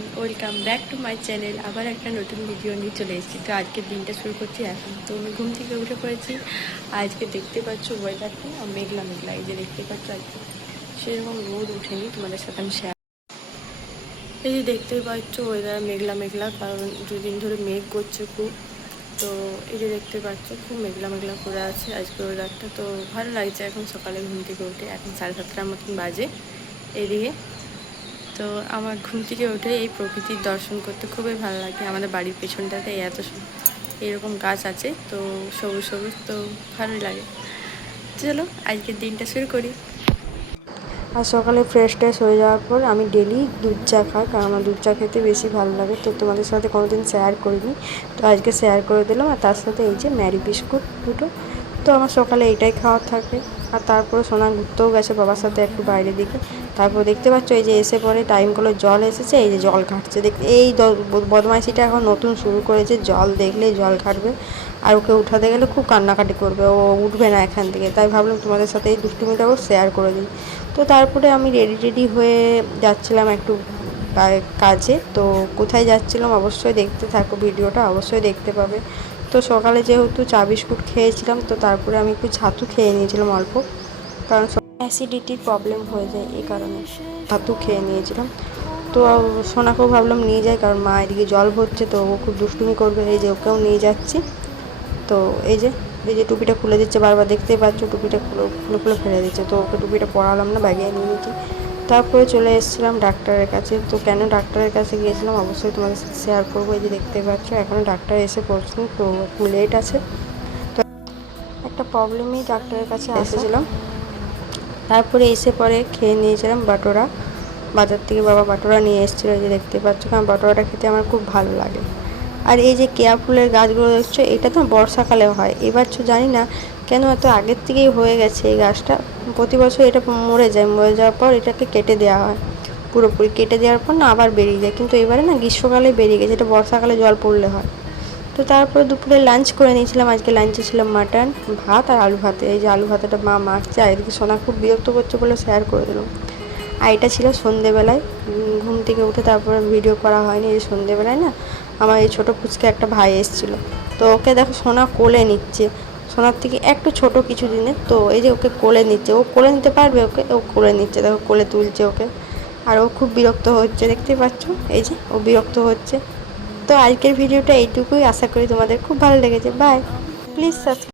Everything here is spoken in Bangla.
Everyone, welcome back to my channel. আবার একটা নতুন ভিডিও নিয়ে চলে এসেছি। তো আজকের দিনটা শুরু করছি এখন। তো আমি ঘুম থেকে উঠে পড়েছি। আজকে দেখতে পাচ্ছ ওয়েদারটা মেঘলা মেঘলা, এই যে দেখতে পাচ্ছ আজকে সেরকম রোদ ওঠেনি। তোমাদের সাথে আমি শেয়ার, এই যে দেখতেই পাচ্ছ ওয়েদার মেঘলা মেঘলা, কারণ দুদিন ধরে মেঘ করছে খুব। তো এই যে দেখতে পাচ্ছ খুব মেঘলা মেঘলা করে আছে আজকে ওয়েদারটা। তো ভালো লাগছে এখন সকালে ঘুম থেকে উঠে। এখন 7:30টার মতন বাজে এদিকে। তো আমার ঘুম থেকে উঠে এই প্রকৃতির দর্শন করতে খুবই ভালো লাগে। আমাদের বাড়ির পেছনটাতে এরকম গাছ আছে, তো সবুজ সবুজ, তো ভালোই লাগে। চলো আজকের দিনটা শুরু করি। আর সকালে ফ্রেশ ট্রেশ হয়ে যাওয়ার পর আমি ডেলি দুধ চা খাই, কারণ আমার দুধ চা খেতে বেশি ভালো লাগে। তো তোমাদের সাথে কোনোদিন শেয়ার করিনি, তো আজকে শেয়ার করে দিলাম। আর তার সাথে এই যে ম্যারি বিস্কুট দুটো। তো আমার সকালে এইটাই খাওয়ার থাকে। আর তারপরে সোনা ঘুরতেও গেছে বাবার সাথে একটু বাইরের দিকে। তারপর দেখতে পাচ্ছ এই যে এসে পরে টাইম করে জল এসেছে, এই যে জল ঘাটছে। দেখতে এই বদমাইশিটা এখন নতুন শুরু করেছে, জল দেখলে জল ঘাটবে। আর ওকে উঠাতে গেলে খুব কান্নাকাটি করবে, ও উঠবে না এখান থেকে। তাই ভাবলাম তোমাদের সাথে এই দুষ্টুমিটাও শেয়ার করে দিই। তো তারপরে আমি রেডি হয়ে যাচ্ছিলাম একটু কাজে। তো কোথায় যাচ্ছিলাম অবশ্যই দেখতে থাকো, ভিডিওটা অবশ্যই দেখতে পাবে। তো সকালে যেহেতু চা বিস্কুট খেয়েছিলাম, তো তারপরে আমি একটু ছাতু খেয়ে নিয়েছিলাম অল্প, কারণ অ্যাসিডিটির প্রবলেম হয়ে যায়, এই কারণে ছাতু খেয়ে নিয়েছিলাম। তো সোনাকেও ভাবলাম নিয়ে যাই, কারণ মা এদিকে জল ভরছে, তো ও খুব দুষ্টুমি করবে। এই যে ওকেও নিয়ে যাচ্ছি। তো এই যে টুপিটা খুলে দিচ্ছে বারবার, দেখতেই পাচ্ছ টুপিটা খুলে ফেলে দিচ্ছে। তো ওকে টুপিটা পরালাম না, ব্যাগে নিয়ে নিচ্ছি। তারপরে চলে এসেছিলাম ডাক্তারের কাছে। তো কেন ডাক্তারের কাছে গিয়েছিলাম অবশ্যই তোমাদের সাথে শেয়ার করবো। এই যে দেখতে পাচ্ছ এখনও ডাক্তার এসে পড়ছেন, তো একটু লেট আছে। তো একটা প্রবলেমেই ডাক্তারের কাছে এসেছিলাম। তারপরে এসে পরে খেয়ে নিয়েছিলাম বাটোরা, বাজার থেকে বাবা বাটোরা নিয়ে এসেছিলো। এই যে দেখতে পাচ্ছ, কারণ বাটোরাটা খেতে আমার খুব ভালো লাগে। আর এই যে কেয়া ফুলের গাছগুলো দেখছো, এটা তো বর্ষাকালে হয়। এবার জানি না কেন এত আগের থেকেই হয়ে গেছে এই গাছটা। প্রতি বছর এটা মরে যাওয়ার পর এটাকে কেটে দেওয়া হয়, পুরোপুরি কেটে দেওয়ার পর না আবার বেরিয়ে যায়। কিন্তু এবারে না গ্রীষ্মকালে বেরিয়ে গেছে, এটা বর্ষাকালে জল পড়লে হয়। তো তারপরে দুপুরে লাঞ্চ করে নিয়েছিলাম। আজকে লাঞ্চে ছিল মাটন, ভাত আর আলু ভাতে। এই যে আলু ভাতেটা মা মাখছে, আর এদিকে সোনা খুব বিরক্ত করছে বলে শেয়ার করে দিলাম। আর এটা ছিল সন্ধেবেলায় ঘুম থেকে উঠে, তারপরে ভিডিও করা হয়নি। এই সন্ধেবেলায় না আমার এই ছোটো পুচকে একটা ভাই এসেছিলো। তো ওকে দেখো সোনা কোলে নিচ্ছে, সোনার থেকে একটু ছোট কিছু দিনের। তো এই যে ওকে কোলে নিচ্ছে, ও কোলে নিতে পারবে, ওকে ও কোলে নিচ্ছে, দেখো কোলে তুলছে ওকে। আর ও খুব বিরক্ত হচ্ছে, দেখতে পাচ্ছ এই যে ও বিরক্ত হচ্ছে। তো আজকের ভিডিওটা এইটুকুই, আশা করি তোমাদের খুব ভালো লেগেছে। Bye, please subscribe.